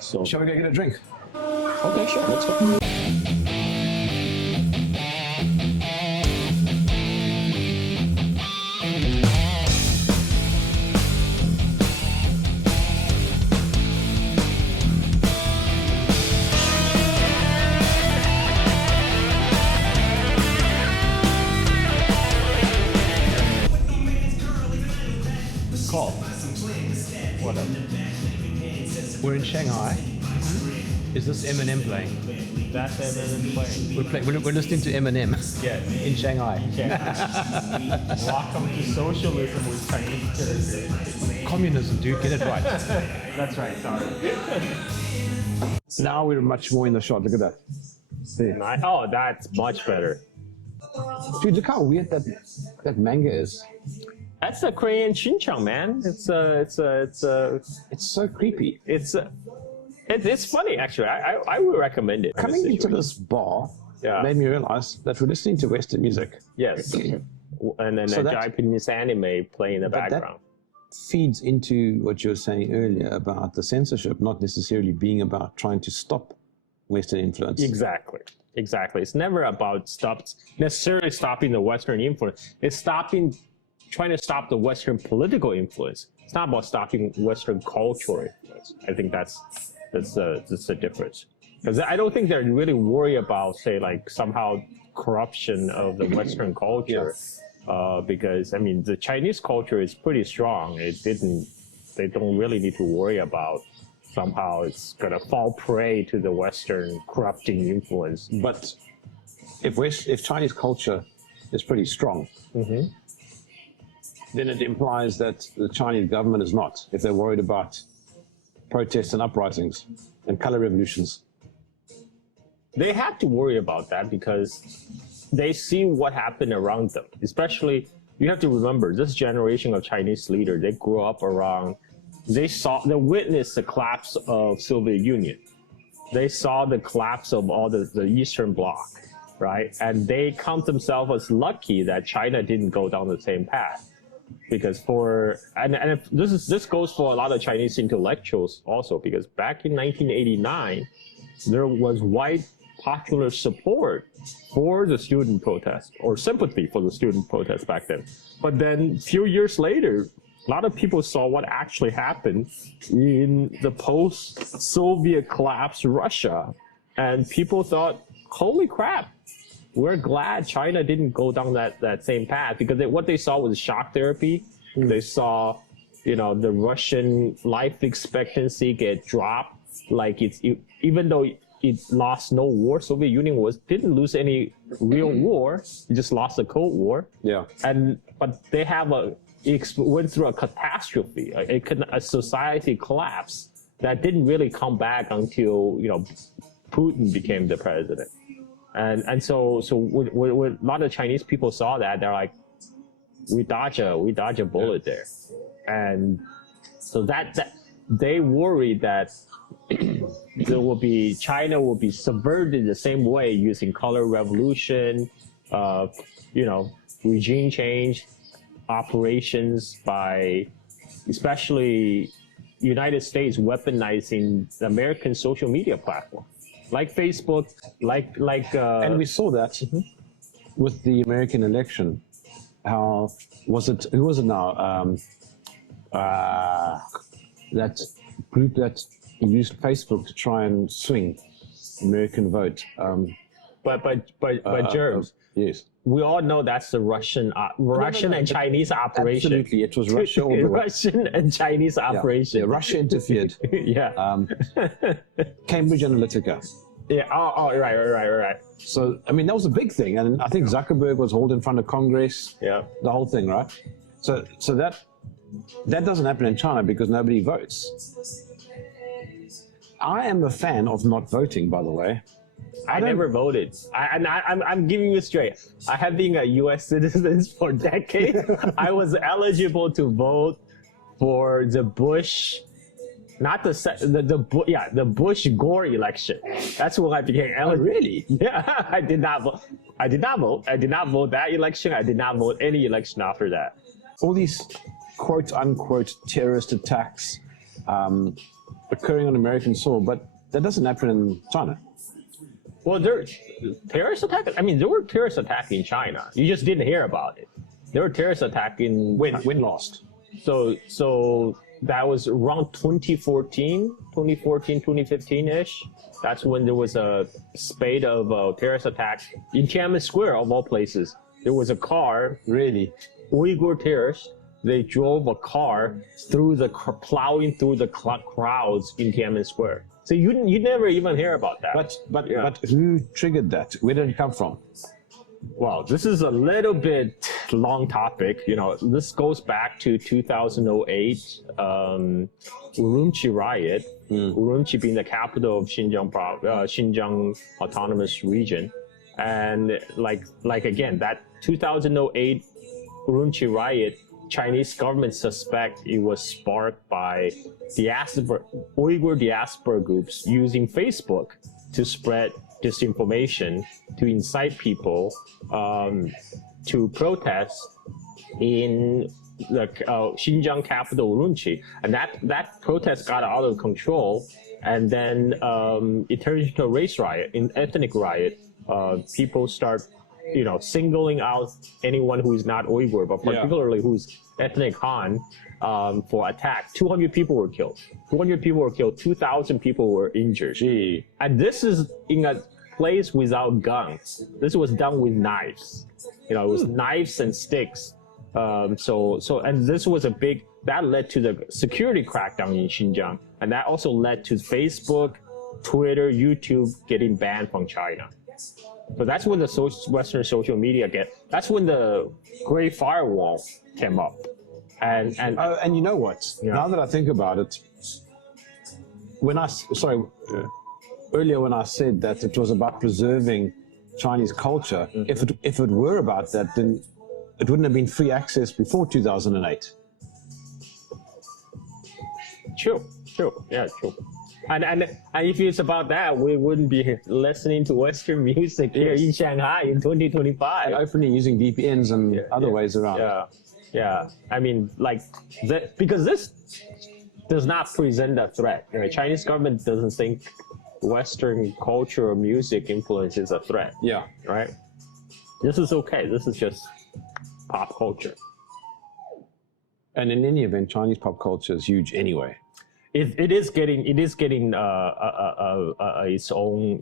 So Shall we go get a drink? okay, sure, let's go. Call. What up? We're in Shanghai. Is this Eminem playing? That's Eminem playing. We're listening to Eminem Yes. in Shanghai. Welcome to socialism with Chinese characters. Communism, dude, get it right. That's right, sorry. Now we're much more in the shot. Look at that. There. Oh, that's much better. Dude, look how weird that manga is. That's a Korean Shinchang, man. It's so creepy. It's funny actually. I would recommend it. Coming into this bar made me realize that we're listening to Western music. Yes. And then So a that- Japanese anime playing in the But that- background. Feeds into what you were saying earlier about the censorship not necessarily being about trying to stop Western influence. Exactly. It's never about necessarily stopping the Western influence. It's trying to stop the Western political influence. It's not about stopping Western cultural influence. I think that's the difference. Because I don't think they're really worried about, say, like somehow corruption of the Western culture. Because I mean, the Chinese culture is pretty strong. They don't really need to worry about somehow it's gonna fall prey to the Western corrupting influence. But if Chinese culture is pretty strong, then it implies that the Chinese government is not, if they're worried about protests and uprisings and color revolutions. They have to worry about that because they see what happened around them. Especially, you have to remember, this generation of Chinese leaders, they grew up around, they witnessed the collapse of Soviet Union. They saw the collapse of all the Eastern Bloc, right? And they count themselves as lucky that China didn't go down the same path. Because this goes for a lot of Chinese intellectuals also, because back in 1989, there was wide popular support for the student protest, or sympathy for the student protest back then. But then a few years later, a lot of people saw what actually happened in the post-Soviet collapse Russia. And people thought, holy crap, we're glad China didn't go down that same path, because what they saw was shock therapy. They saw, the Russian life expectancy get dropped. Like even though it lost no war, Soviet Union didn't lose any real war. It just lost the Cold War. Yeah. But they went through a catastrophe, a society collapse that didn't really come back until Putin became the president. And so when a lot of Chinese people saw that, they're like, we dodge a bullet there. And so that they worried that China will be subverted the same way using color revolution, regime change operations by especially United States weaponizing the American social media platform. Like Facebook, and we saw that with the American election. Who was it now? That group that used Facebook to try and swing American vote. But Jerm, yes, we all know that's the Russian and Chinese operation. Absolutely, it was Russia all the way. Russian and Chinese operation. Yeah, Russia interfered. Yeah. Cambridge Analytica. Yeah. Oh, right. So, I mean, that was a big thing, and I think Zuckerberg was hauled in front of Congress. Yeah. The whole thing, right? So that doesn't happen in China because nobody votes. I am a fan of not voting, by the way. I never voted. I'm giving you straight. I have been a U.S. citizen for decades. I was eligible to vote for the Bush, not the Bush-Gore election. That's when I became eligible. Oh, really? Yeah, I did not vote. I did not vote that election. I did not vote any election after that. All these quote-unquote terrorist attacks, occurring on American soil, but that doesn't happen in China. Well, there terrorist attack. I mean, there were terrorist attacks in China. You just didn't hear about it. There were terrorist attacks in When last? So that was around 2014, 2015-ish. That's when there was a spate of terrorist attacks in Tiananmen Square, of all places. There was a car, Really? Uyghur terrorists. They drove a car plowing through the crowds in Tiananmen Square. So you never even hear about that. But who triggered that? Where did it come from? Well, this is a little bit long topic. You know, this goes back to 2008 Urumqi riot. Urumqi being the capital of Xinjiang Autonomous Region, and like again, that 2008 Urumqi riot, Chinese government suspect it was sparked by Uyghur diaspora groups using Facebook to spread disinformation, to incite people to protest in the Xinjiang capital Urumqi, and that protest got out of control, and then it turned into a race riot, an ethnic riot. People start, singling out anyone who is not Uyghur, but particularly who's ethnic Han, for attack. 200 people were killed. 2,000 people were injured. Gee. And this is in a place without guns. This was done with knives. It was knives and sticks. And this was that led to the security crackdown in Xinjiang. And that also led to Facebook, Twitter, YouTube getting banned from China. So that's when the Western social media that's when the Great Firewall came up. And you know what? Yeah. Now that I think about it, earlier when I said that it was about preserving Chinese culture, if it were about that, then it wouldn't have been free access before 2008. True. Yeah, true. And if it's about that, we wouldn't be listening to Western music here in Shanghai in 2025. And openly using VPNs and other ways around. Yeah. I mean, because this does not present a threat. Chinese government doesn't think Western culture or music influence is a threat. Yeah. Right? This is okay. This is just pop culture. And in any event, Chinese pop culture is huge anyway. It is getting its own.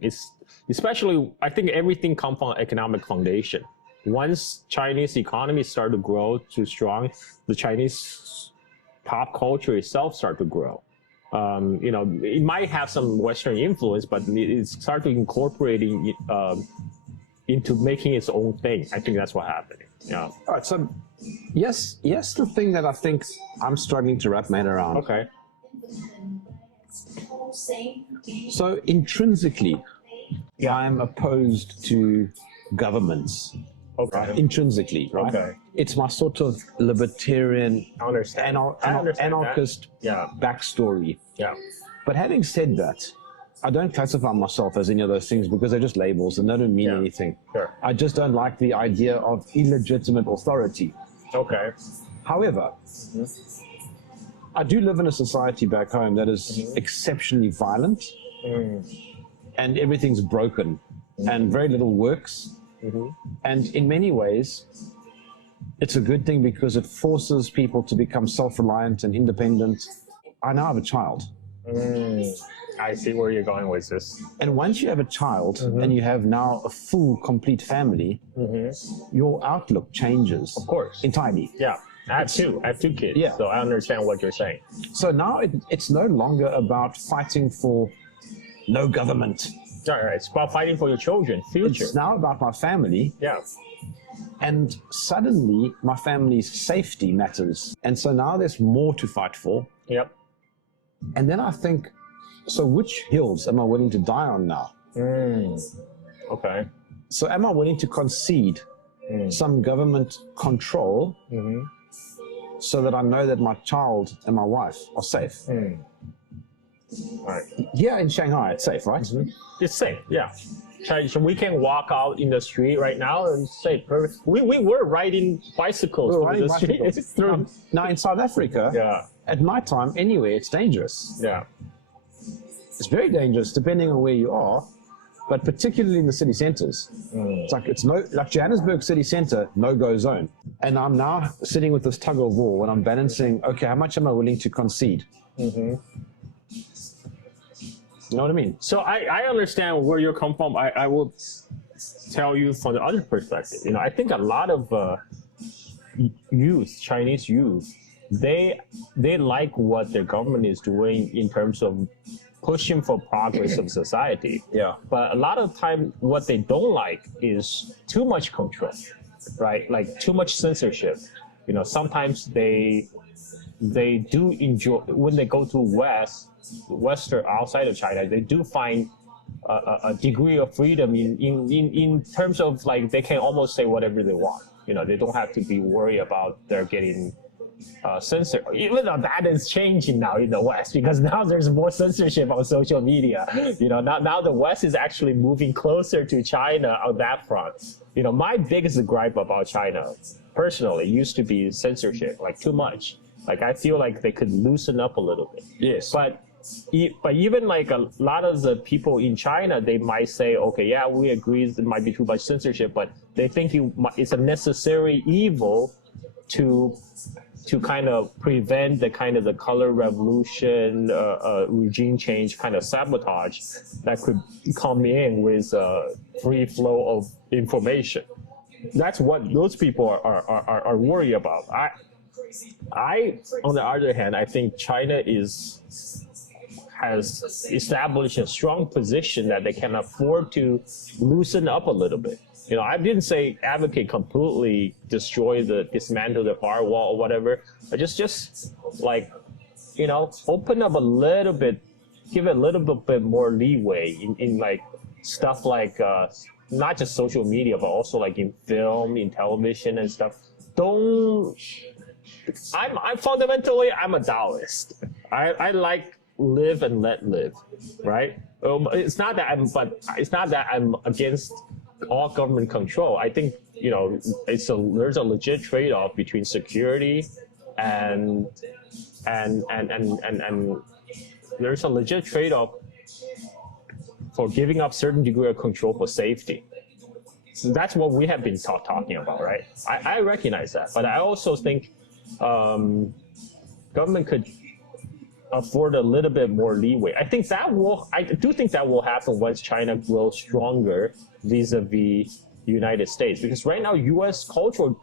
Especially, I think everything comes from economic foundation. Once Chinese economy start to grow too strong, the Chinese pop culture itself start to grow. It might have some Western influence, but it start to incorporating into making its own thing. I think that's what happened. Yeah. All right. So, yes, the thing that I think I'm struggling to wrap my head around. Okay. So intrinsically, I'm opposed to governments. Okay. Intrinsically, right? Okay. It's my sort of libertarian, anarchist backstory. Yeah. But having said that, I don't classify myself as any of those things because they're just labels and they don't mean anything. Sure. I just don't like the idea of illegitimate authority. Okay. However, I do live in a society back home that is exceptionally violent and everything's broken and very little works. And in many ways, it's a good thing because it forces people to become self-reliant and independent. I now have a child. I see where you're going with this. And once you have a child and you have now a full, complete family, your outlook changes. Of course. Entirely. Yeah. I have two kids. Yeah. So I understand what you're saying. So now it's no longer about fighting for no government. Right. It's about fighting for your children's future. It's now about my family. Yeah. And suddenly my family's safety matters. And so now there's more to fight for. Yep. And then I think, so which hills am I willing to die on now? Okay. So am I willing to concede some government control so that I know that my child and my wife are safe? Right. Yeah, in Shanghai, it's safe, right? It's safe, yeah. So we can walk out in the street right now and say, we were riding bicycles over the street. Now in South Africa, at nighttime, anyway, it's dangerous. Yeah. It's very dangerous depending on where you are, but particularly in the city centers. It's like Johannesburg city center, no-go zone. And I'm now sitting with this tug of war when I'm balancing, okay, how much am I willing to concede? You know what I mean? So I understand where you're coming from. I will tell you from the other perspective. You know, I think a lot of youth, Chinese youth, they like what their government is doing in terms of pushing for progress of society. Yeah. But a lot of time, what they don't like is too much control, right? Like too much censorship. You know, sometimes they do enjoy when they go to Western outside of China. They do find a degree of freedom in terms of like they can almost say whatever they want. You know, they don't have to be worried about they're getting censored. Even though that is changing now in the West, because now there's more censorship on social media. You know, now the West is actually moving closer to China on that front. You know, my biggest gripe about China, personally, used to be censorship, like too much. Like I feel like they could loosen up a little bit. Yes. But even like a lot of the people in China, they might say, okay, yeah, we agree there might be too much censorship, but they think it's a necessary evil to kind of prevent the kind of the color revolution, regime change kind of sabotage that could come in with free flow of information. That's what those people are worried about. I, on the other hand, I think China has established a strong position that they can afford to loosen up a little bit. You know, I didn't say advocate completely dismantle the firewall or whatever. I just like, you know, open up a little bit, give it a little bit more leeway in like stuff like not just social media, but also like in film, in television and stuff. I'm fundamentally, I'm a Taoist. I like live and let live, right? It's not that I'm against all government control. I think, you know, there's a legit trade-off between security and there's a legit trade-off for giving up certain degree of control for safety. So that's what we have been talking about, right? I recognize that, but I also think government could afford a little bit more leeway. I do think that will happen once China grows stronger vis-a-vis the United States, because right now U.S. cultural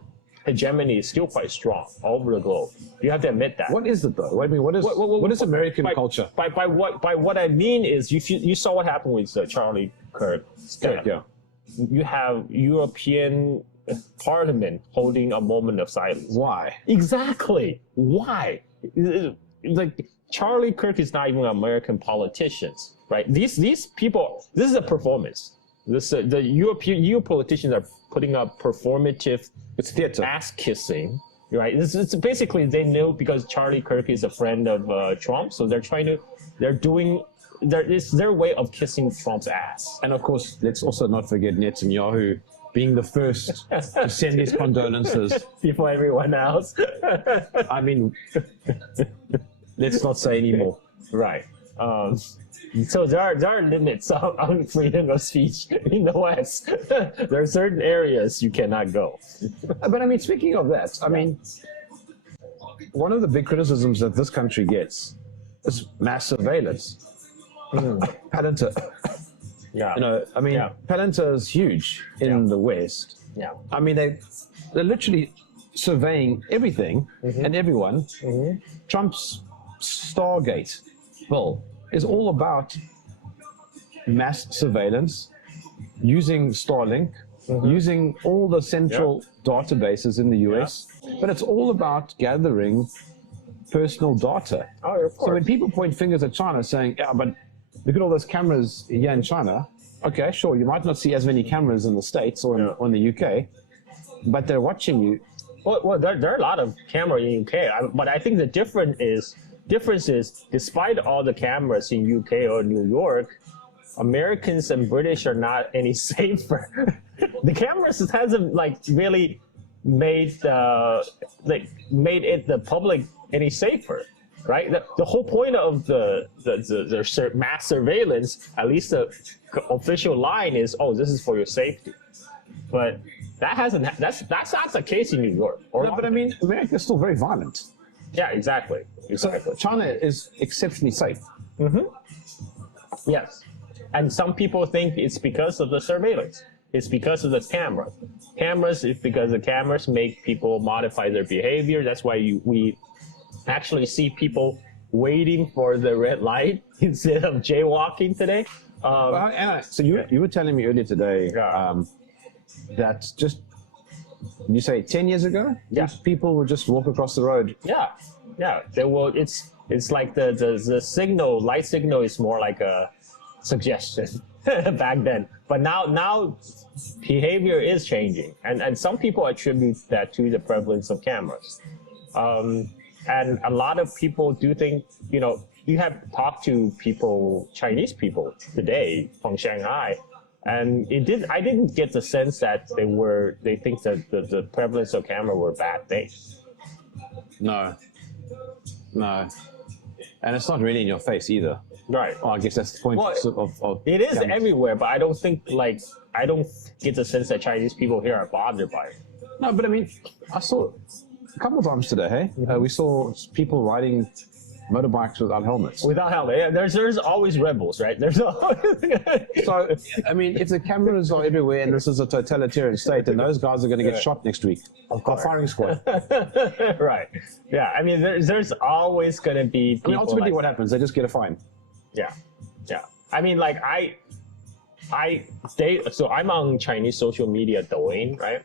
hegemony is still quite strong all over the globe. You have to admit that. What is it though? I mean, what is American culture? By what I mean is, you saw what happened with Charlie Kirk. Yeah. You have European Parliament holding a moment of silence. Why? Exactly. Why? Like Charlie Kirk is not even American politicians, right? These people. This is a performance. The EU politicians are putting up performative. It's theater. Ass kissing, right? It's basically they know because Charlie Kirk is a friend of Trump, so it's their way of kissing Trump's ass. And of course, let's also not forget Netanyahu being the first to send his condolences before everyone else. I mean, let's not say anymore. Right. So there are limits on freedom of speech in the West. There are certain areas you cannot go. But I mean, speaking of that, I mean, one of the big criticisms that this country gets is mass surveillance. Palantir. Yeah. You know, I mean, Palantir is huge in the West. Yeah. I mean, they're literally surveying everything and everyone. Trump's Stargate bill is all about mass surveillance, using Starlink, using all the central databases in the US, but it's all about gathering personal data. Oh, of course. So when people point fingers at China saying, yeah, but look at all those cameras here in China, okay, sure, you might not see as many cameras in the States or in the UK, but they're watching you. Well, there are a lot of cameras in UK, but I think the difference is, despite all the cameras in UK or New York, Americans and British are not any safer. The cameras hasn't like really made it the public any safer. right? The whole point of the mass surveillance, at least the official line is, oh, this is for your safety. But that's not the case in New York. Or No, but I mean, America is still very violent. yeah, exactly. So China is exceptionally safe. Yes. And some people think it's because of the surveillance. It's because of the camera. Cameras, it's because the cameras make people modify their behavior. That's why we actually see people waiting for the red light instead of jaywalking today. So you were telling me earlier today that just, you say 10 years ago? Yeah. People would just walk across the road. Yeah. They will. It's like the signal, light signal is more like a suggestion back then. But now behavior is changing, and some people attribute that to the prevalence of cameras. And a lot of people do think, you have talked to Chinese people today from Shanghai, and I didn't get the sense that they think that the prevalence of camera were bad things. No. And it's not really in your face either. Right. Oh, I guess that's the point of it is cameras. everywhere, but I don't get the sense that Chinese people here are bothered by it. No, but I mean, I saw a couple of times today, hey? We saw people riding motorbikes without helmets. Without helmet, yeah. There's always rebels, right? There's always... So, I mean, if the cameras are everywhere and this is a totalitarian state, then those guys are going to get shot next week. Of course. Firing squad. Right. Yeah, I mean, there's always going to be people. I mean, ultimately what happens? They just get a fine. Yeah. I mean, like, so I'm on Chinese social media, Douyin, right?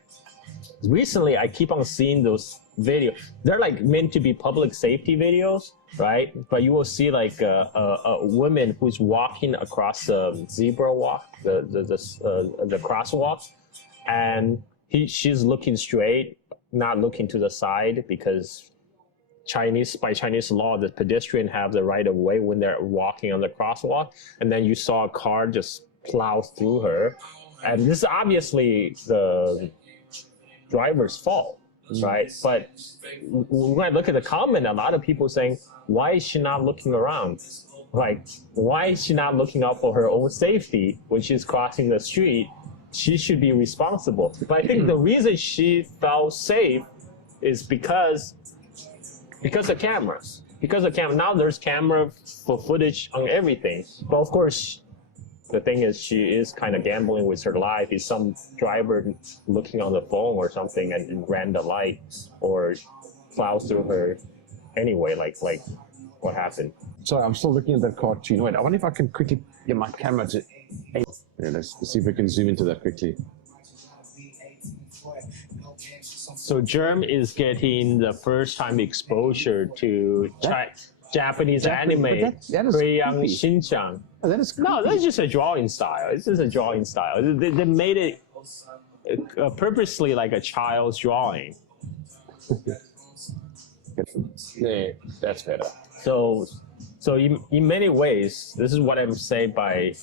Recently, I keep on seeing those videos. They're like meant to be public safety videos, right? But you will see like a woman who's walking across the zebra walk, the crosswalk, and she's looking straight, not looking to the side, because by Chinese law, the pedestrian have the right of way when they're walking on the crosswalk. And then you saw a car just plow through her, and this is obviously the driver's fault, right? But when I look at the comment, a lot of people saying, why is she not looking around? Like, why is she not looking out for her own safety when she's crossing the street? She should be responsible. But I think the reason she felt safe is because of cameras. Now there's camera for footage on everything. But of course, the thing is, she is kind of gambling with her life. Is some driver looking on the phone or something and ran the light or plows through her anyway? Like what happened? So I'm still looking at that cartoon. Wait, I wonder if I can quickly get my camera to. Yeah, let's see if we can zoom into that quickly. So Jerm is getting the first time exposure to Japanese anime, Crayon Shin-chan. Oh, that is No, that's just a drawing style. It's just a drawing style. They made it purposely like a child's drawing. Yeah, that's better. So in many ways, this is what I'm saying by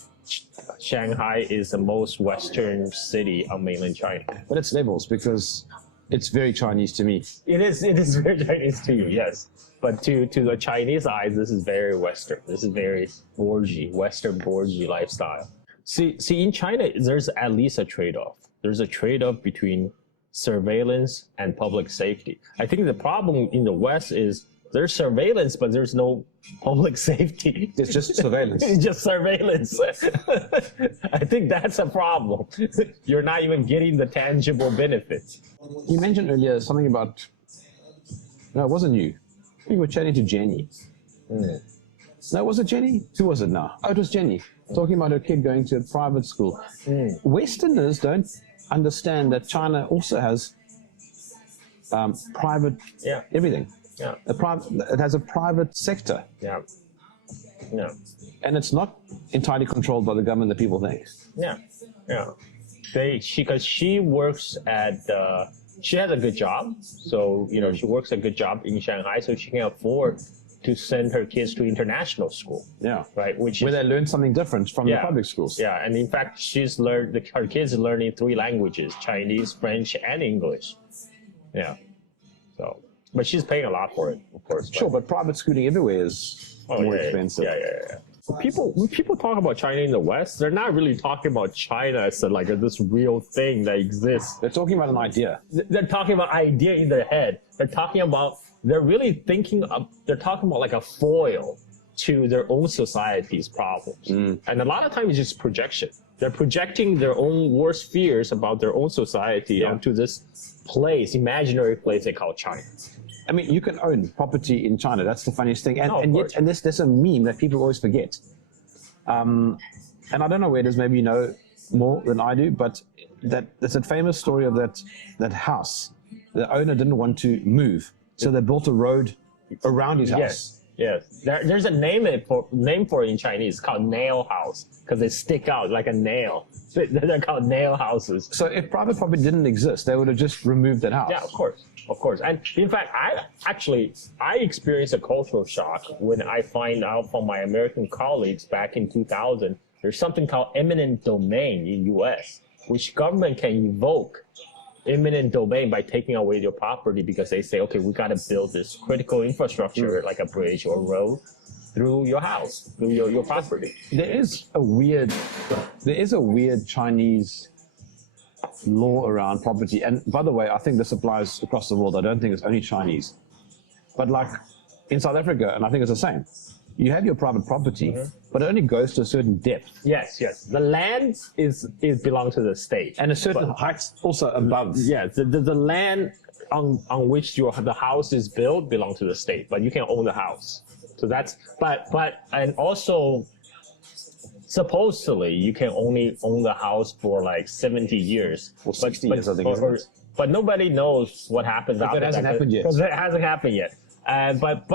Shanghai is the most Western city on mainland China. But it's levels, because it's very Chinese to me. It is very Chinese to you, yes. But to the Chinese eyes, this is very Western. This is very Western bourgeois lifestyle. See, in China, there's at least a trade-off. There's a trade-off between surveillance and public safety. I think the problem in the West is there's surveillance, but there's no public safety. It's just surveillance. It's just surveillance. I think that's a problem. You're not even getting the tangible benefits. You mentioned earlier something about. No, it wasn't you. You were chatting to Jenny. No, was it Jenny? Who was it now? Oh, it was Jenny. Talking about her kid going to a private school. Westerners don't understand that China also has private everything. Yeah. It has a private sector. Yeah. And it's not entirely controlled by the government that people think. Yeah. Because she works at she has a good job, so she works a good job in Shanghai, so she can afford to send her kids to international school. Yeah, right. Where they learn something different from the public schools. Yeah, and in fact, her kids are learning 3 languages: Chinese, French, and English. Yeah, so But she's paying a lot for it, of course. Sure, but private schooling everywhere is more expensive. Yeah. When people talk about China in the West, they're not really talking about China as this real thing that exists. They're talking about an idea. They're talking about idea in their head. They're really they're talking about like a foil to their own society's problems. And a lot of times it's just projection. They're projecting their own worst fears about their own society onto this imaginary place they call China. I mean, you can own property in China. That's the funniest thing. And there's a meme that people always forget. And I don't know where it is. Maybe you know more than I do. But there's a famous story of that house. The owner didn't want to move, so they built a road around his house. Yes. There's a name for it in Chinese. It's called nail house because they stick out like a nail. They're called nail houses. So if private property didn't exist, they would have just removed that house. Yeah, of course. And in fact, I experienced a cultural shock when I find out from my American colleagues back in 2000, there's something called eminent domain in US, which government can invoke eminent domain by taking away your property because they say, okay, we got to build this critical infrastructure like a bridge or road through your house, through your property. There is a weird Chinese law around property. And by the way, I think this applies across the world. I don't think it's only Chinese. But like in South Africa, and I think it's the same, you have your private property, but it only goes to a certain depth. Yes. The land is belongs to the state. And a certain height also above. Yeah, the land on which the house is built belongs to the state, but you can own the house. So that's, and also, supposedly, you can only own the house for like 70 years. Or 60 years, I think, isn't it? But nobody knows what happens after that. It hasn't happened yet. Because it hasn't happened yet. But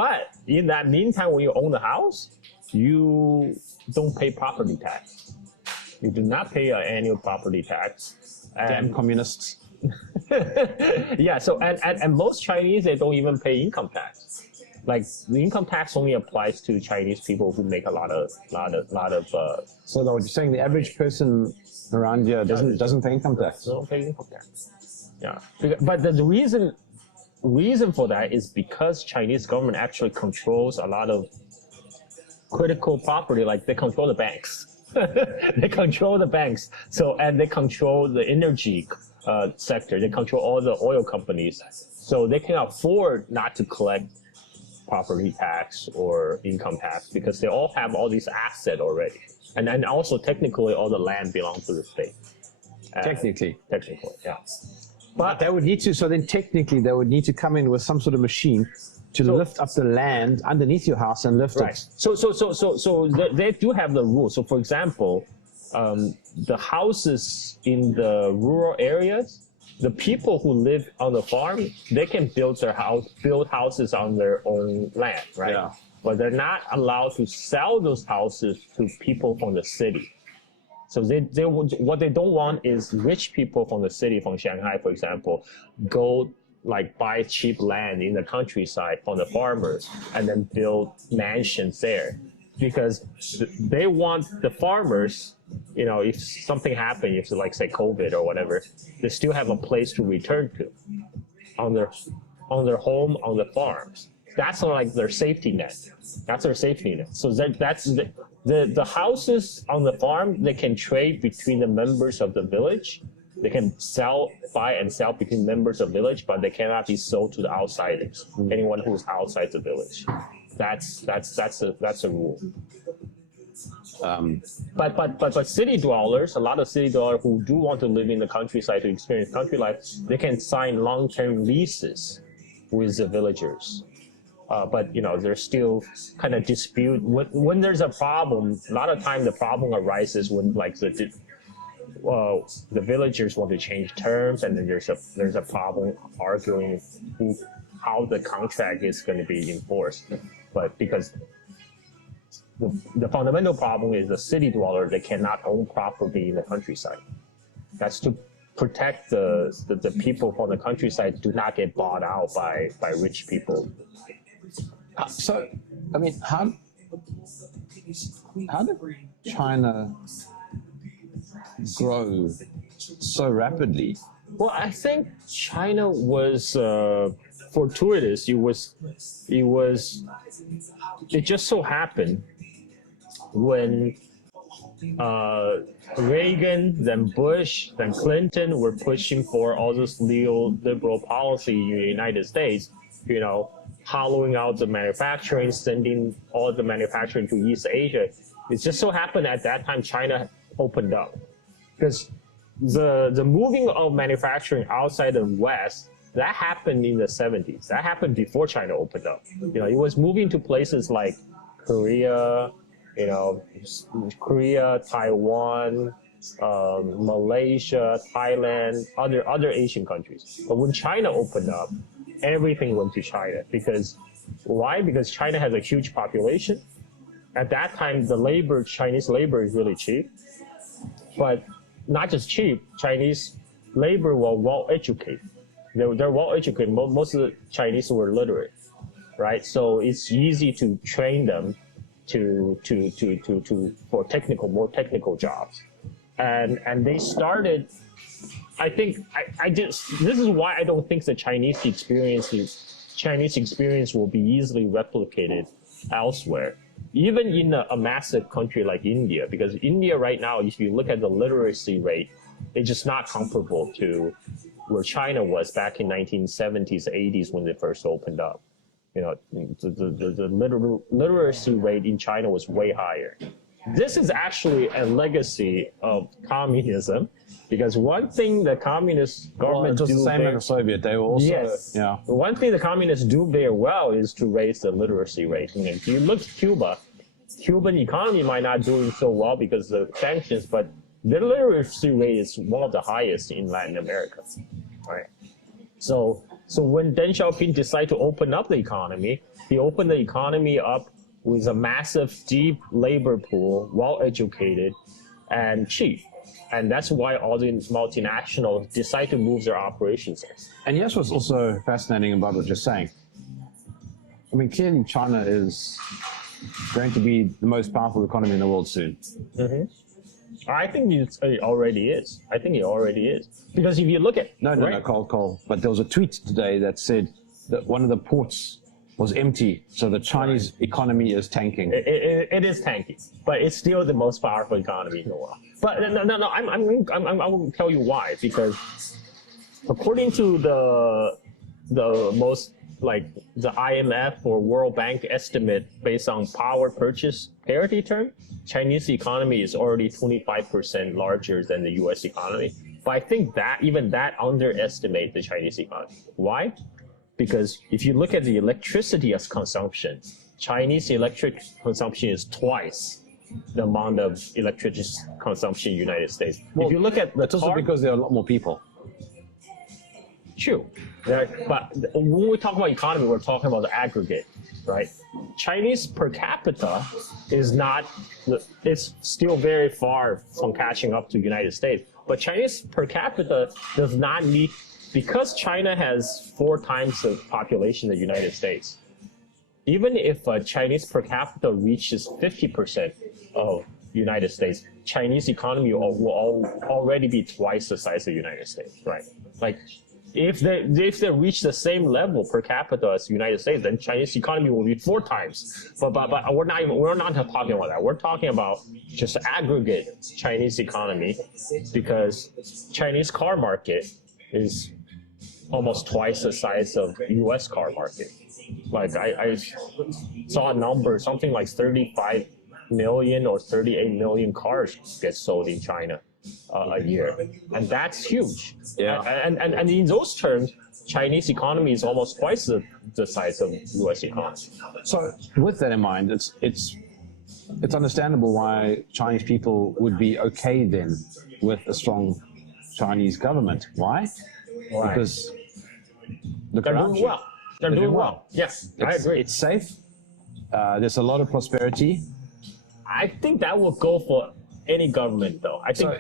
in that meantime, when you own the house, you don't pay property tax. You do not pay an annual property tax. Damn communists. Yeah. So and most Chinese, they don't even pay income tax. Like the income tax only applies to Chinese people who make a lot of. So what you're saying, the average person around here doesn't pay income tax. They don't pay income tax. Yeah. But the reason for that is because Chinese government actually controls a lot of critical property, like they control the banks. They control the banks. And they control the energy sector. They control all the oil companies. So they can afford not to collect property tax or income tax because they all have all these assets already. And then also technically all the land belongs to the state. Technically, yeah. But they would need to, so then technically they would need to come in with some sort of machine to lift up the land underneath your house and lift it. So they do have the rules. So for example, the houses in the rural areas, the people who live on the farm, they can build houses on their own land, right? Yeah. But they're not allowed to sell those houses to people from the city. So what they don't want is rich people from the city, from Shanghai, for example, go like buy cheap land in the countryside from the farmers and then build mansions there, because they want the farmers, you know, if something happened, if like say COVID or whatever, they still have a place to return to on their home, on the farms. That's like their safety net. That's their safety net. So that's the houses on the farm, they can trade between the members of the village. They can buy and sell between members of the village, but they cannot be sold to the outsiders, anyone who's outside the village. That's a rule. But city dwellers, a lot of city dwellers who do want to live in the countryside to experience country life, they can sign long-term leases with the villagers. But you know, there's still kind of dispute when there's a problem. A lot of time the problem arises when like the villagers want to change terms, and then there's a problem arguing how the contract is going to be enforced. But because the fundamental problem is the city dweller, they cannot own property in the countryside. That's to protect the people from the countryside do not get bought out by rich people. So, I mean, how did China grow so rapidly? Well, I think China was fortuitous. It just so happened when Reagan, then Bush, then Clinton were pushing for all this neoliberal policy in the United States, hollowing out the manufacturing, sending all the manufacturing to East Asia. It just so happened at that time China opened up. Because the moving of manufacturing outside the West, that happened in the 70s. That happened before China opened up. It was moving to places like Korea, Taiwan, Malaysia, Thailand, other Asian countries. But when China opened up, everything went to China. Why? Because China has a huge population. At that time, Chinese labor is really cheap. But not just cheap, Chinese labor were well educated. They're well educated. Most of the Chinese were literate, right? So it's easy to train them for more technical jobs, and they started. I think this is why I don't think the Chinese experience will be easily replicated elsewhere, even in a massive country like India, because India right now, if you look at the literacy rate, it's just not comparable to where China was back in 1970s, 80s when they first opened up. The literacy rate in China was way higher. This is actually a legacy of communism, because one thing the communist government was the same as the Soviet. They were also One thing the communists do very well is to raise the literacy rate. If you look at Cuban economy might not doing so well because of the sanctions, but the literacy rate is one of the highest in Latin America, right? So when Deng Xiaoping decided to open up the economy, he opened the economy up with a massive, deep labor pool, well-educated, and cheap. And that's why all these multinationals decide to move their operations there. And yes, what's also fascinating about what you're saying, I mean, clearly China is going to be the most powerful economy in the world soon. Mm-hmm. I think it already is. Because if you look at... No, Cole. But there was a tweet today that said that one of the ports was empty, so the Chinese economy is tanking. It is tanking, but it's still the most powerful economy in the world. But no, I will tell you why. Because according to the most, like the IMF or World Bank estimate based on power purchase parity term, Chinese economy is already 25% larger than the US economy. But I think that even that underestimates the Chinese economy. Why? Because if you look at the electricity as consumption, Chinese electric consumption is twice the amount of electricity consumption in the United States. If you look at the that's also because there are a lot more people. True. But when we talk about economy, we're talking about the aggregate, right? Chinese per capita is not, it's still very far from catching up to the United States. But Chinese per capita does not need, because China has 4 times the population of the United States. Even if Chinese per capita reaches 50% of the United States, Chinese economy will already be twice the size of the United States, right? Like, if they reach the same level per capita as the United States, then Chinese economy will be 4 times. But we're not talking about that. We're talking about just aggregate Chinese economy, because Chinese car market is almost twice the size of U.S. car market. Like I saw a number, something like 35 million or 38 million cars get sold in China a year, and that's huge. Yeah. And in those terms, Chinese economy is almost twice the size of U.S. economy. So with that in mind, it's understandable why Chinese people would be okay then with a strong Chinese government. Why? Because they're doing well. They're doing well. Yes, I agree. It's safe. There's a lot of prosperity. I think that will go for any government, though. I think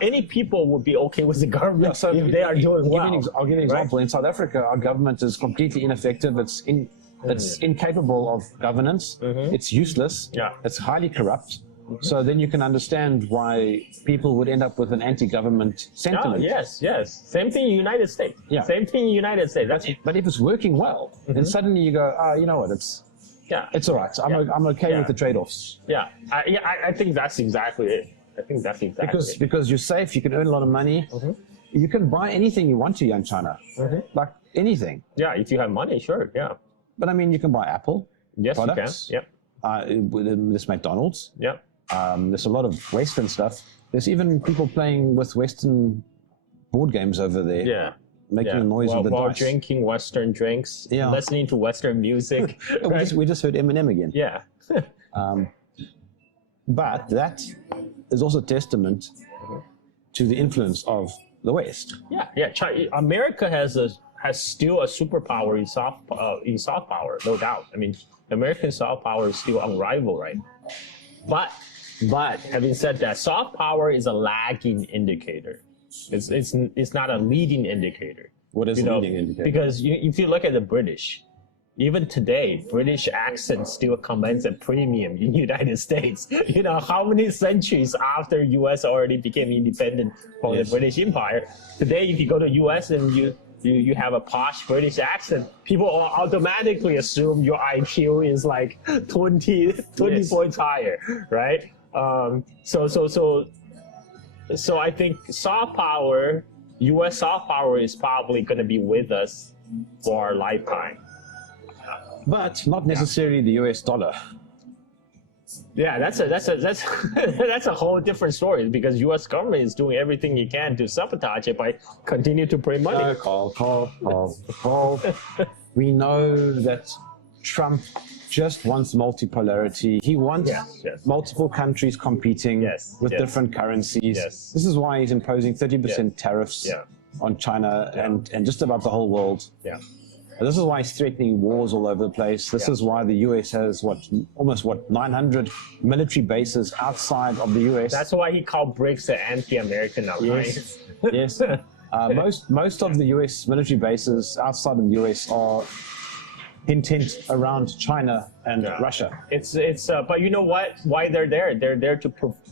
any people would be okay with the government if they are doing well. I'll give you an example. Right? In South Africa, our government is completely ineffective. It's incapable of governance. Mm-hmm. It's useless. Yeah. It's highly corrupt. So then you can understand why people would end up with an anti-government sentiment. Yes. Same thing in the United States. Yeah. Same thing in the United States. But if it's working well, then suddenly you go, you know what, it's all right. I'm okay with the trade-offs. Yeah, I think that's exactly it. I think that's exactly it. Because you're safe, you can earn a lot of money. You can buy anything you want to in China, like anything. Yeah, if you have money, sure, yeah. But I mean, you can buy Apple products. You can. Yep. There's McDonald's. Yep. There's a lot of Western stuff. There's even people playing with Western board games over there. Yeah. Making a noise with the while dice. drinking Western drinks, listening to Western music. Right? we just heard Eminem again. Yeah. But that is also testament to the influence of the West. Yeah. America has still a superpower in soft power, no doubt. I mean, American soft power is still unrivaled, right? But having said that, soft power is a lagging indicator. It's not a leading indicator. What is a leading indicator? Because if you look at the British, even today, British accent still commands a premium in the United States. You know, how many centuries after U.S. already became independent from the British Empire? Today, if you go to U.S. and you have a posh British accent, people automatically assume your IQ is like 20 points higher, right? So I think soft power, U.S. soft power is probably going to be with us for our lifetime. But not necessarily the US dollar. Yeah, that's a whole different story, because U.S. government is doing everything it can to sabotage it by continue to print money. Call. We know that Trump just wants multipolarity. He wants multiple countries competing with different currencies. Yes. This is why he's imposing 30% tariffs on China and just about the whole world. Yeah. This is why he's threatening wars all over the place. This is why the US has almost 900 military bases outside of the US. That's why he called BRICS an anti-American alliance. Yes. Most of the US military bases outside of the US are intent around China and Russia. But you know what? Why they're there? They're there to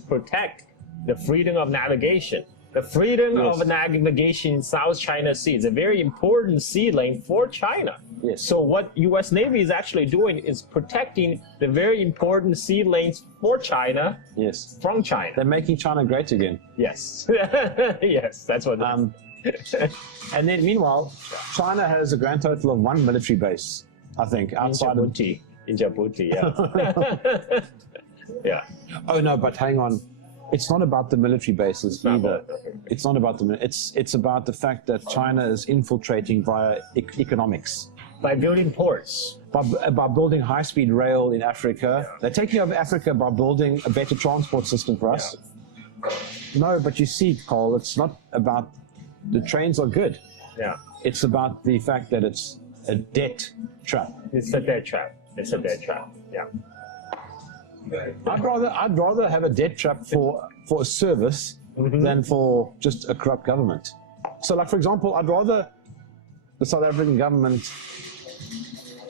protect the freedom of navigation. The freedom of navigation in South China Sea is a very important sea lane for China. Yes. So what U.S. Navy is actually doing is protecting the very important sea lanes for China from China. They're making China great again. Yes. Yes, that's what and then meanwhile, China has a grand total of 1 military base, I think, outside of in Djibouti, yeah. Yeah. Oh no, but hang on. It's not about the military bases either. It's not about it's about the fact that China is infiltrating via economics. By building ports. By building high-speed rail in Africa. They're taking over Africa by building a better transport system for us. No, but you see, Cole, it's not about the trains are good. Yeah. It's about the fact that it's a debt trap. It's a debt trap. Yeah. I'd rather have a debt trap for a service than for just a corrupt government. So, like for example, I'd rather the South African government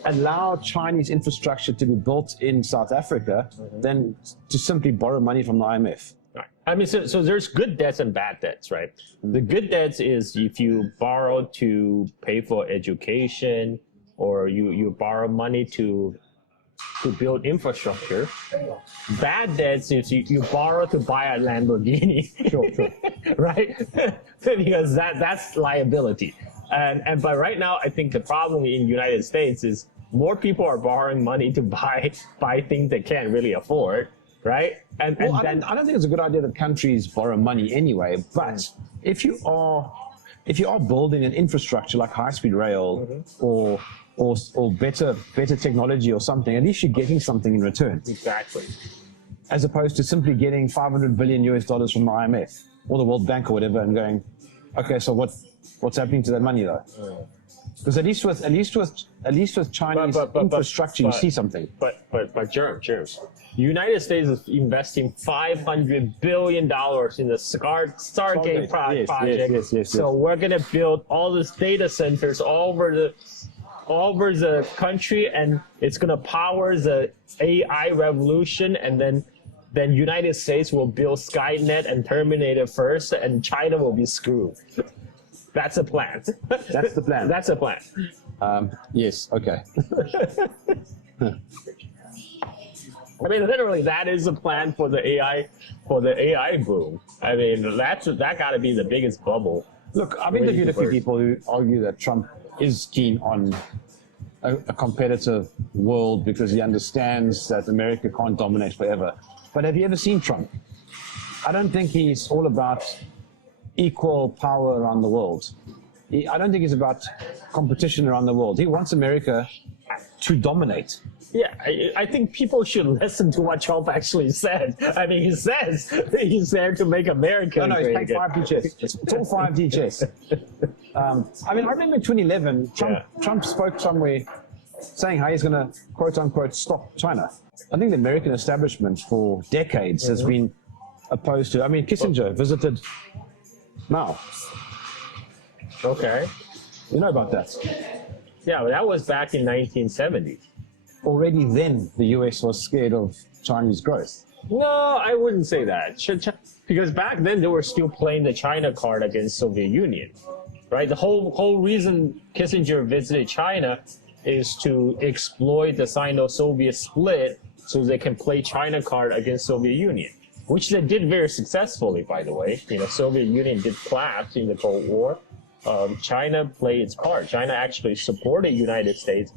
allow Chinese infrastructure to be built in South Africa than to simply borrow money from the IMF. Right. I mean, so there's good debts and bad debts, right? The good debts is if you borrow to pay for education, or you borrow money to build infrastructure. Bad debts is you borrow to buy a Lamborghini. Sure. Right? Because that's liability. But right now, I think the problem in the United States is more people are borrowing money to buy things they can't really afford, right? I don't think it's a good idea that countries borrow money anyway, but if you are building an infrastructure like high-speed rail or better technology or something, at least you're getting something in return. Exactly. As opposed to simply getting $500 billion from the IMF or the World Bank or whatever and going, okay, so what's happening to that money though? Because at least with Chinese infrastructure, you see something. But Jerm, the United States is investing $500 billion in the Stargate project. Yes. So we're gonna build all these data centers all over the country, and it's gonna power the AI revolution, and then then United States will build Skynet and Terminator first, and China will be screwed. That's a plan. That's the plan. That's a plan. Yes. Okay. I mean, literally, that is a plan for the AI boom. I mean, that got to be the biggest bubble. Look, I've interviewed a few people who argue that Trump is keen on a competitive world because he understands that America can't dominate forever. But have you ever seen Trump? I don't think he's all about equal power around the world. I don't think he's about competition around the world. He wants America to dominate. Yeah, I think people should listen to what Trump actually said. I mean, he says he's there to make America No, great he's playing 5D chess. It's all 5D chess. I mean, I remember in 2011, Trump spoke somewhere saying how he's going to, quote unquote, stop China. I think the American establishment for decades has been opposed to. I mean, Kissinger visited Mao. Okay. You know about that? Yeah, but that was back in 1970. Already then, the US was scared of Chinese growth. No, I wouldn't say that. Because back then they were still playing the China card against Soviet Union, right? The whole reason Kissinger visited China is to exploit the Sino-Soviet split so they can play China card against Soviet Union, which they did very successfully, by the way. You know, Soviet Union did collapse in the Cold War. China played its part. China actually supported United States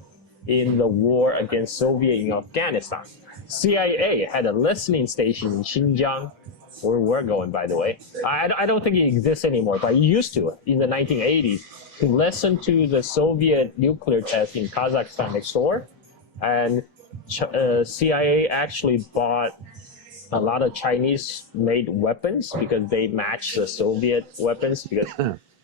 in the war against Soviet in Afghanistan. CIA had a listening station in Xinjiang, where we're going, by the way. I don't think it exists anymore, but it used to in the 1980s to listen to the Soviet nuclear test in Kazakhstan next door. And CIA actually bought a lot of Chinese-made weapons because they matched the Soviet weapons.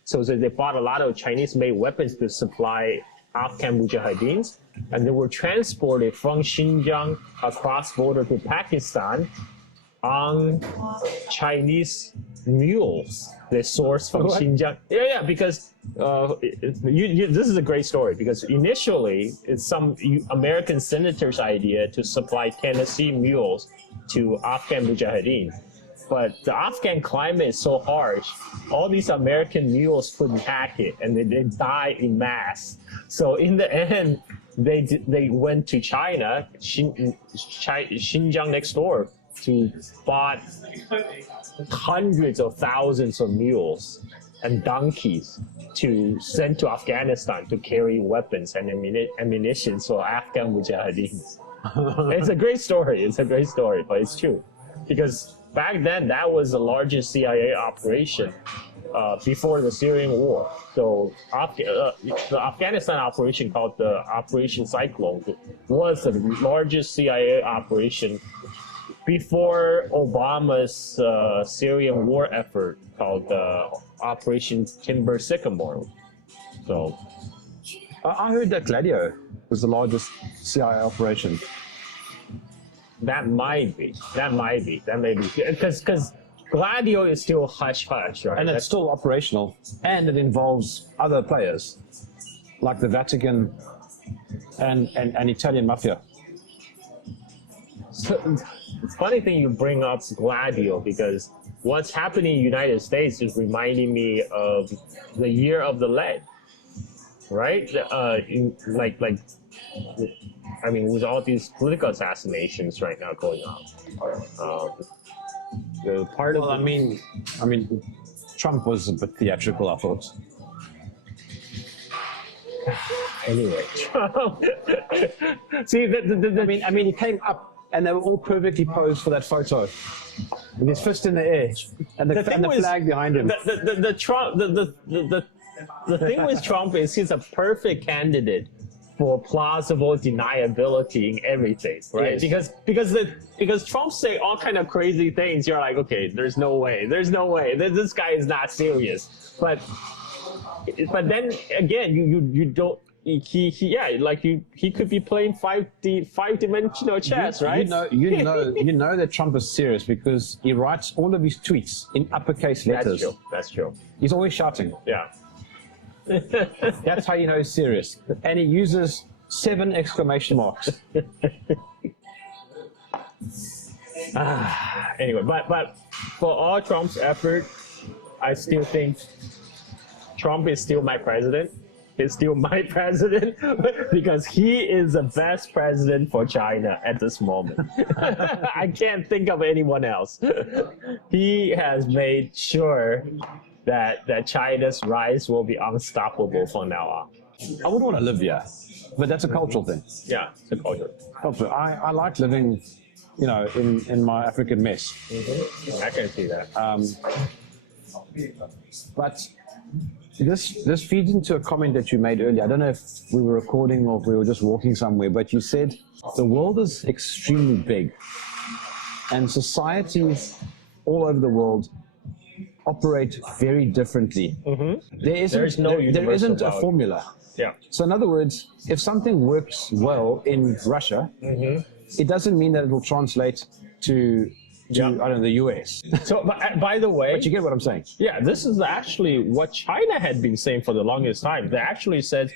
So they bought a lot of Chinese-made weapons to supply Afghan mujahideens, and they were transported from Xinjiang across border to Pakistan on Chinese mules. They sourced from Xinjiang. Yeah, because this is a great story because initially it's some American senator's idea to supply Tennessee mules to Afghan mujahideen. But the Afghan climate is so harsh, all these American mules couldn't hack it, and they die in mass. So in the end, they went to China, Xinjiang next door, to bought hundreds of thousands of mules and donkeys to send to Afghanistan to carry weapons and ammunition for Afghan mujahideens. It's a great story. It's a great story, but it's true because back then, that was the largest CIA operation before the Syrian war. So the Afghanistan operation called the Operation Cyclone was the largest CIA operation before Obama's Syrian war effort called Operation Timber Sycamore. So I heard that Gladio was the largest CIA operation. That might be. Because Gladio is still hush-hush, right? And it's still operational, and it involves other players, like the Vatican and Italian mafia. So, it's funny thing you bring up Gladio, because what's happening in the United States is reminding me of the year of the lead, right? I mean, with all these political assassinations right now going on, I mean, Trump was a bit theatrical, I thought. Anyway, Trump. See, I mean, he came up and they were all perfectly posed for that photo, with his fist in the air and the flag behind him. The thing with Trump is he's a perfect candidate for plausible deniability in everything, right? Yes. Because Trump say all kind of crazy things. You're like, okay, there's no way. This guy is not serious. But then again, you don't. He could be playing five-dimensional chess, right? You know that Trump is serious because he writes all of his tweets in uppercase letters. That's true. He's always shouting. Yeah. That's how you know he's serious. And he uses 7 exclamation marks. Anyway, but for all Trump's effort, I still think Trump is still my president. He's still my president because he is the best president for China at this moment. I can't think of anyone else. He has made sure that China's rise will be unstoppable from now on. I wouldn't want to live here, but that's a cultural thing. Yeah, it's a culture. I like living, in my African mess. I can see that. But this feeds into a comment that you made earlier. I don't know if we were recording or if we were just walking somewhere, but you said the world is extremely big and societies all over the world operate very differently. There isn't a formula. Yeah. So in other words, if something works well in Russia, it doesn't mean that it will translate to I don't know, the US. So, by the way, but you get what I'm saying. Yeah, this is actually what China had been saying for the longest time. They actually said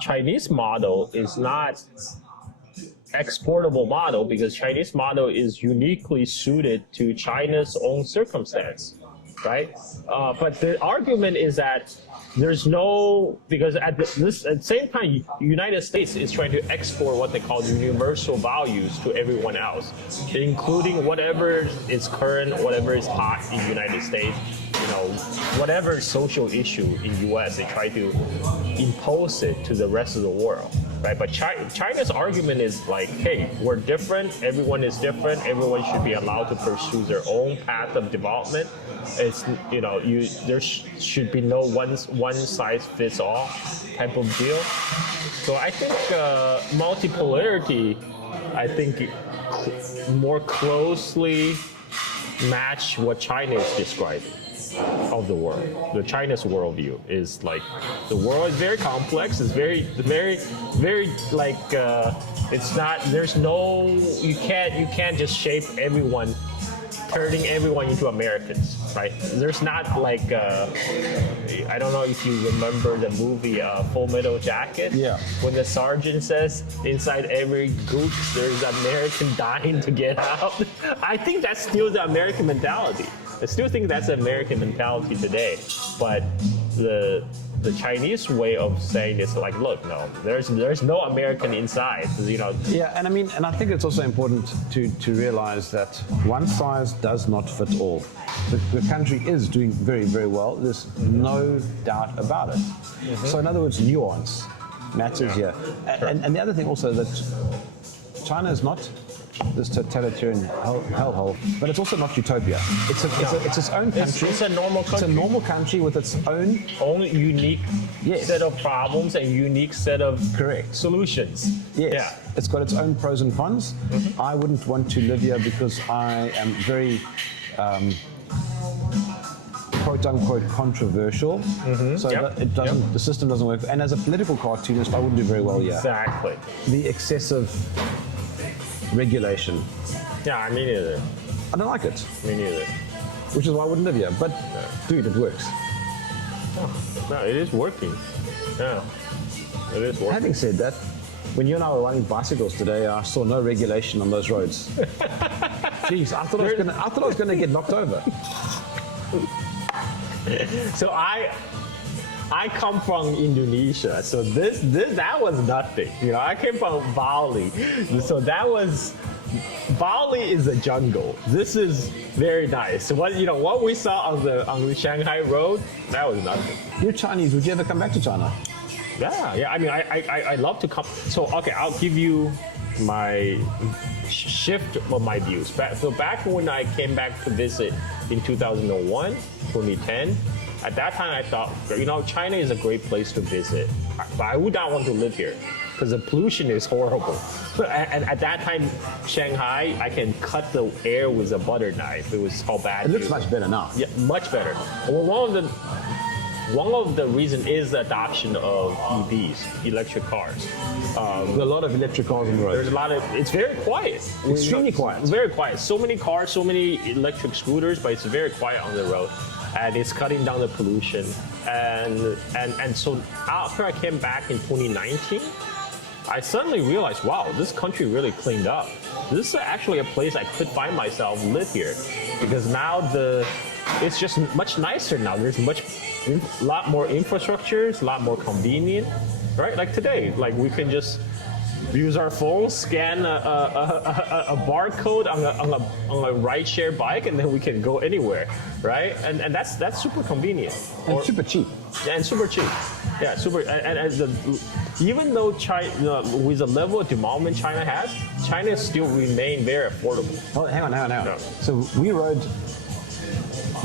Chinese model is not exportable model because Chinese model is uniquely suited to China's own circumstance, right? But the argument is that there's no, because at the same time, United States is trying to export what they call universal values to everyone else, including whatever is current, whatever is hot in United States, whatever social issue in US, they try to impose it to the rest of the world, right? But China's argument is like, hey, we're different, everyone is different, everyone should be allowed to pursue their own path of development. It's, there should be no one size fits all type of deal. So I think multipolarity, more closely match what China is describing of the world. The China's worldview is like the world is very complex. It's very like it's not. There's no. You can't just shape everyone, turning everyone into Americans, right? There's not like, I don't know if you remember the movie Full Metal Jacket. Yeah. When the sergeant says inside every group there's an American dying to get out. I think that's still the American mentality. I still think that's the American mentality today. But the Chinese way of saying it's like, look, no, there's no American inside, Yeah, and I think it's also important to realize that one size does not fit all. The country is doing very, very well. There's no doubt about it. So in other words, nuance matters here. And the other thing also that China is not this totalitarian hellhole, but it's also not utopia. It's its own country. It's a normal country. It's a normal country with its own unique set of problems and unique set of solutions. Yes. Yeah. It's got its own pros and cons. I wouldn't want to live here because I am very quote unquote controversial. So it doesn't. The system doesn't work. And as a political cartoonist, I wouldn't do very well here. Exactly. The excessive regulation. Yeah, me neither. I don't like it. Me neither. Which is why I wouldn't live here. But dude, it works. No, it is working. Yeah, it is working. Having said that, when you and I were riding bicycles today, I saw no regulation on those roads. Jeez, I thought I was gonna get knocked over. So I come from Indonesia, so that was nothing. I came from Bali, so Bali is a jungle. This is very nice. So what we saw on the Shanghai road, that was nothing. You're Chinese. Would you ever come back to China? Yeah. I mean, I love to come. So okay, I'll give you my shift of my views. Back when I came back to visit in 2001, 2010. At that time, I thought, China is a great place to visit, but I would not want to live here because the pollution is horrible. And at that time, Shanghai, I can cut the air with a butter knife. It was how bad. It looks much better now. Yeah, much better. Well, one of the reasons is the adoption of EVs, electric cars. There's a lot of electric cars on the road. There's a lot of. It's very quiet. Extremely quiet. Very quiet. So many cars, so many electric scooters, but it's very quiet on the road. And it's cutting down the pollution. And so after I came back in 2019, I suddenly realized, wow, this country really cleaned up. this is actually a place I could find myself live here, because now it's just much nicer now. There's lot more infrastructures, a lot more convenient, right? Like today, like we can just use our phone, scan a barcode on a ride-share bike, and then we can go anywhere, right? And that's super convenient. And super cheap. And super cheap. Yeah, super. Even though China, with the level of development China has, China still remain very affordable. Oh, hang on. Yeah. So we rode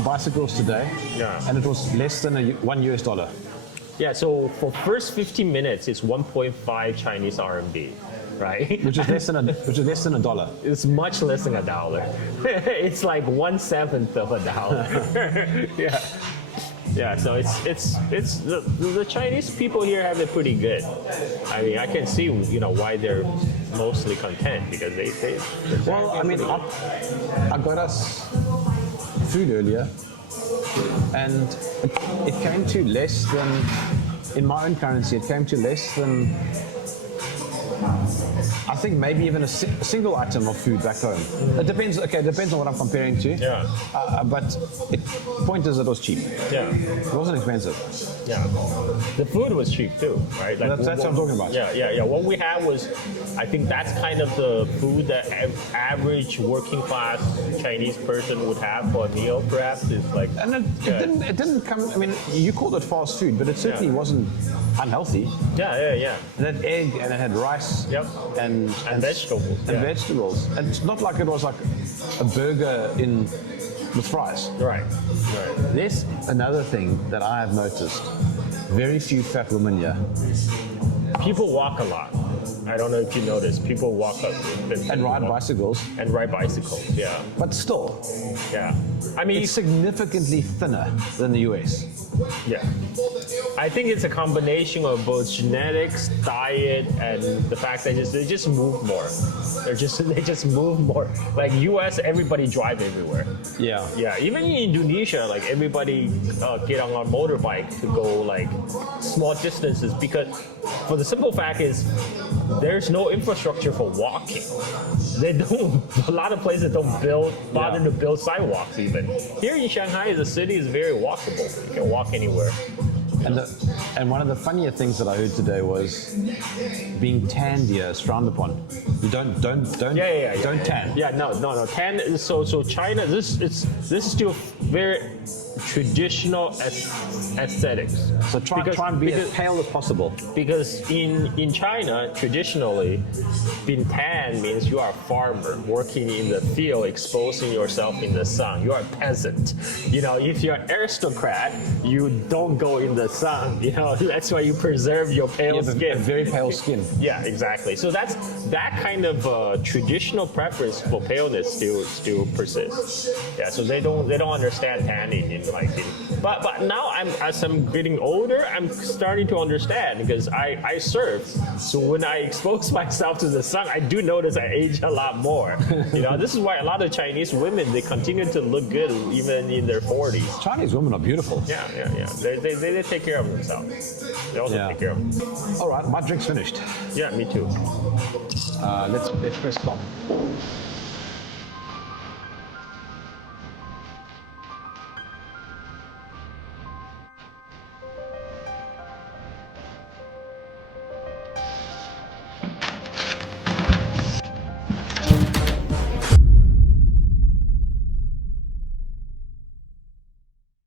bicycles today, Yeah. and it was less than $1. Yeah, so for first 15 minutes, it's 1.5 Chinese RMB, right? Which is less than a dollar. It's much less than $1. It's like 1/7 of $1. Yeah. Yeah, so it's the Chinese people here have it pretty good. I mean, I can see why they're mostly content, because they're Well, I mean, I got us food earlier, and it came to less than, in my own currency, it came to less than, I think maybe even a single item of food back home. It depends. Okay, it depends on what I'm comparing to. Yeah. But point is, it was cheap. Yeah. It wasn't expensive. Yeah, the food was cheap too, right? Like That's what I'm talking about. Yeah. What we had was, I think that's kind of the food that average working class Chinese person would have for a meal, perhaps. Is like, And it didn't come. I mean, you called it fast food, but it certainly wasn't unhealthy. Yeah. It had egg and it had rice. Yep. And vegetables. And vegetables. And it's not like it was like a burger with fries. Right. There's another thing that I have noticed. Very few fat women here. People walk a lot. I don't know if you noticed. People walk up And ride bicycles. And ride bicycles. Yeah. But still, Yeah. I mean, it's significantly thinner than the US. yeah. I think it's a combination of both genetics, diet, and the fact that they just move more. They just move more. Like US, everybody drive everywhere. Yeah. Yeah, even in Indonesia, like everybody get on a motorbike to go like small distances, because for the simple fact is there's no infrastructure for walking. They don't. A lot of places don't bother to build sidewalks even. Here in Shanghai, the city is very walkable. You can walk anywhere. And one of the funnier things that I heard today was being tanned here is frowned upon. You don't tan. Yeah, no. Tan is so China. This is still very traditional aesthetics. So try and be as pale as possible. Because in China, traditionally, being tan means you are a farmer working in the field, exposing yourself in the sun. You are a peasant. If you're an aristocrat, you don't go in the sun. That's why you preserve your pale skin. A very pale skin. Yeah, exactly. So that kind of traditional preference for paleness still persists. Yeah, so they don't understand tanning but now as I'm getting older, I'm starting to understand, because I surf. So when I expose myself to the sun, I do notice I age a lot more. This is why a lot of Chinese women, they continue to look good even in their 40s. Chinese women are beautiful. Yeah. They take care of themselves. They also take care of themselves. All right, my drink's finished. Yeah, me too. Let's press stop.